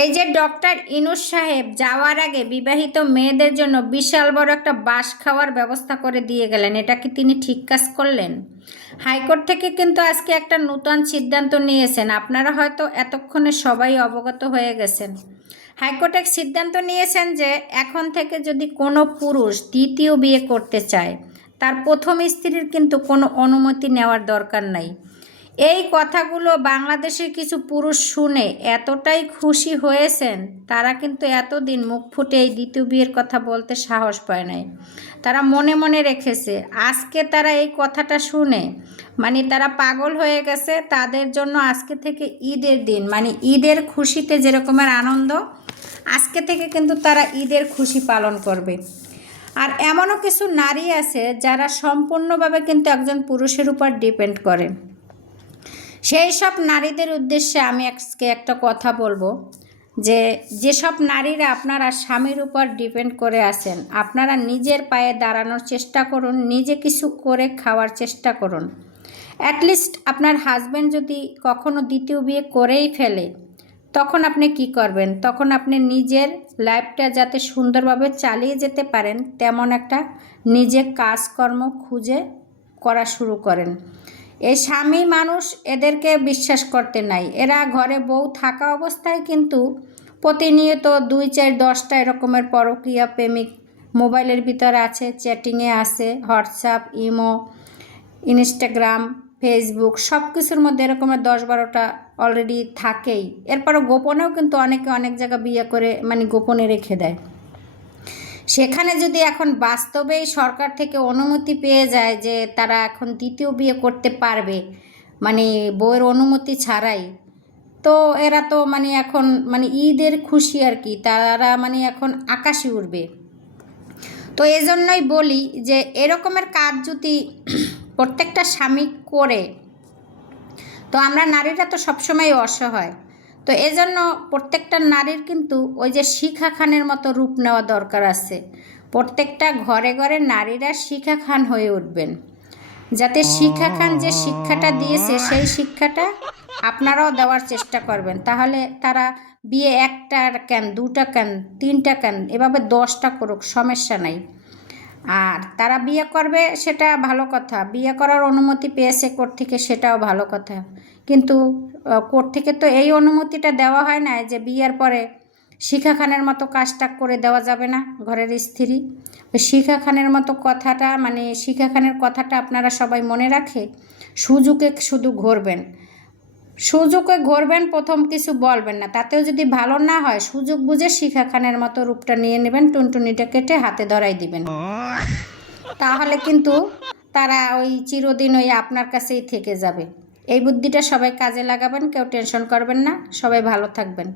এই যে ডক্টর ইনুস সাহেব যাওয়ার আগে বিবাহিত মেয়েদের জন্য বিশাল বড় একটা বাস খাওয়ার ব্যবস্থা করে দিয়ে গেলেন, এটা কি তিনি ঠিক কাজ করলেন? হাইকোর্ট থেকে কিন্তু আজকে একটা নূতন সিদ্ধান্ত নিয়েছেন, আপনারা হয়তো এতক্ষণে সবাই অবগত হয়ে গেছেন। হাইকোর্ট এক সিদ্ধান্ত নিয়েছেন যে এখন থেকে যদি কোনো পুরুষ দ্বিতীয় বিয়ে করতে চায়, তার প্রথম স্ত্রীর কিন্তু কোনো অনুমতি নেওয়ার দরকার নাই। এই কথাগুলো বাংলাদেশের কিছু পুরুষ শুনে এতটাই খুশি হয়েছেন, তারা কিন্তু এতদিন মুখ ফুটে এই দ্বিতীয় বিয়ের কথা বলতে সাহস পায় নাই। তারা মনে মনে রেখেছে, আজকে তারা এই কথাটা শুনে তারা পাগল হয়ে গেছে। তাদের জন্য আজকে থেকে ঈদের দিন, ঈদের খুশিতে যেরকমের আনন্দ, আজকে থেকে কিন্তু তারা ঈদের খুশি পালন করবে। আর এমনও কিছু নারী আছে যারা সম্পূর্ণভাবে কিন্তু একজন পুরুষের উপর ডিপেন্ড করে। সেই সব নারীদের উদ্দেশ্যে আমি আজকে একটা কথা বলবো, যেসব নারীরা আপনারা স্বামীর উপর ডিপেন্ড করে আছেন, আপনারা নিজের পায়ে দাঁড়ানোর চেষ্টা করুন, নিজে কিছু করে খাওয়ার চেষ্টা করুন। অ্যাটলিস্ট আপনার হাজব্যান্ড যদি কখনো দ্বিতীয় বিয়ে করেই ফেলে, তখন আপনি কি করবেন? তখন আপনি নিজের লাইফটা যাতে সুন্দরভাবে চালিয়ে যেতে পারেন, তেমন একটা নিজে কাজকর্ম খুঁজে করা শুরু করেন। এই স্বামী মানুষ, এদেরকে বিশ্বাস করতে নাই। এরা ঘরে বউ থাকা অবস্থায় কিন্তু প্রতিনিয়ত 2, 4, 10টা এরকমের পরকীয়া প্রেমিক মোবাইলের ভিতরে আছে, চ্যাটিংয়ে আছে, হোয়াটসঅ্যাপ, ইমো, ইনস্টাগ্রাম, ফেসবুক সব কিছুর মধ্যে এরকমের 10-12টা অলরেডি থাকেই। এরপরও গোপনেও কিন্তু অনেকে অনেক জায়গা বিয়ে করে গোপনে রেখে দেয়। সেখানে যদি এখন বাস্তবেই সরকার থেকে অনুমতি পেয়ে যায় যে তারা এখন দ্বিতীয় বিয়ে করতে পারবে বউয়ের অনুমতি ছাড়াই, তো এরা তো এখন ঈদের খুশি আর কি, তারা এখন আকাশে উঠবে। তো এজন্যই বলি যে এরকমের কাজ যদি প্রত্যেকটা স্বামী করে, তো আমরা নারীরা তো সবসময় অসহায়। তো এজন্য প্রত্যেকটা নারীর কিন্তু ওই যে শিখা খানের মতো রূপ নেওয়া দরকার আছে। প্রত্যেকটা ঘরে ঘরে নারীরা শিখা খান হয়ে উঠবেন, যাতে শিখা খান যে শিক্ষাটা দিয়েছে সেই শিক্ষাটা আপনারাও দেওয়ার চেষ্টা করবেন। তাহলে তারা বিয়ে 1টা কেন, 2টা কেন, 3টা কেন, এভাবে 10টা করুক, সমস্যা নাই। আর তারা বিয়ে করবে সেটা ভালো কথা, বিয়ে করার অনুমতি পেয়েছে কোর্ট থেকে, সেটাও ভালো কথা। কিন্তু কোর্ট থেকে তো এই অনুমতিটা দেওয়া হয় না যে বিয়ের পরে শিখা খানের মতো কাজটা করে দেওয়া যাবে না ঘরের স্ত্রী। শিখা খানের মতো কথাটা শিখা খানের কথাটা আপনারা সবাই মনে রাখে সুযোগে শুধু ঘুরবেন, সুযোগে ঘুরবেন, প্রথম কিছু বলবেন না। তাতেও যদি ভালো না হয়, সুযোগ বুঝে শিখা খানের মতো রূপটা নিয়ে নেবেন, টুনটুনিটা কেটে হাতে ধরাই দিবেন। তাহলে কিন্তু তারা ওই চিরদিন ওই আপনার কাছেই থেকে যাবে। এই বুদ্ধিটা সবাই কাজে লাগাবেন, কেউ টেনশন করবেন না, সবাই ভালো থাকবেন।